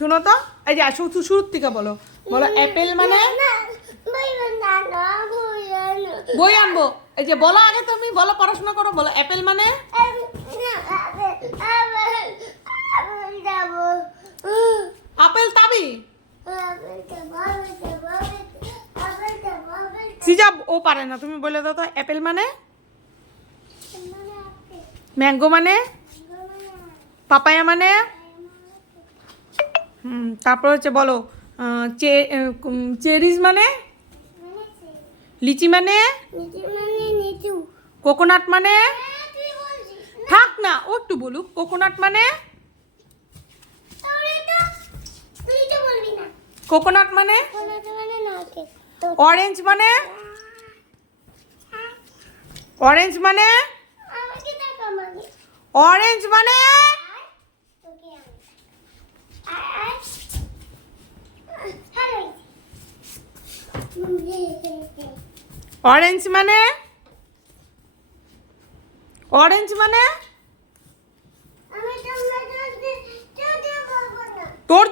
শোনো তো, এই যে শুরুর থেকে বলো, বলো অ্যাপেল মানে। বই আনবো, এই যে বলো আগে, তুমি বলো, পড়াশোনা করো, বলো অ্যাপেল মানে। আপেল তাবি সিজা, ও পারে না, তুমি বলে দাও তো অ্যাপেল মানে। ম্যাঙ্গো মানে। পাপায়া মানে। তারপর হচ্ছে বলো চেরিজ মানে। লিচি মানে। কোকোনাট মানে। থাক না, ও একটু বলুক। কোকোনাট মানে। কোকোনাট মানে। অরেঞ্জ মানে। অরেঞ্জ মানে। অরেঞ্জ মানে। অরেঞ্জ মানে। অরেঞ্জ মানে তোর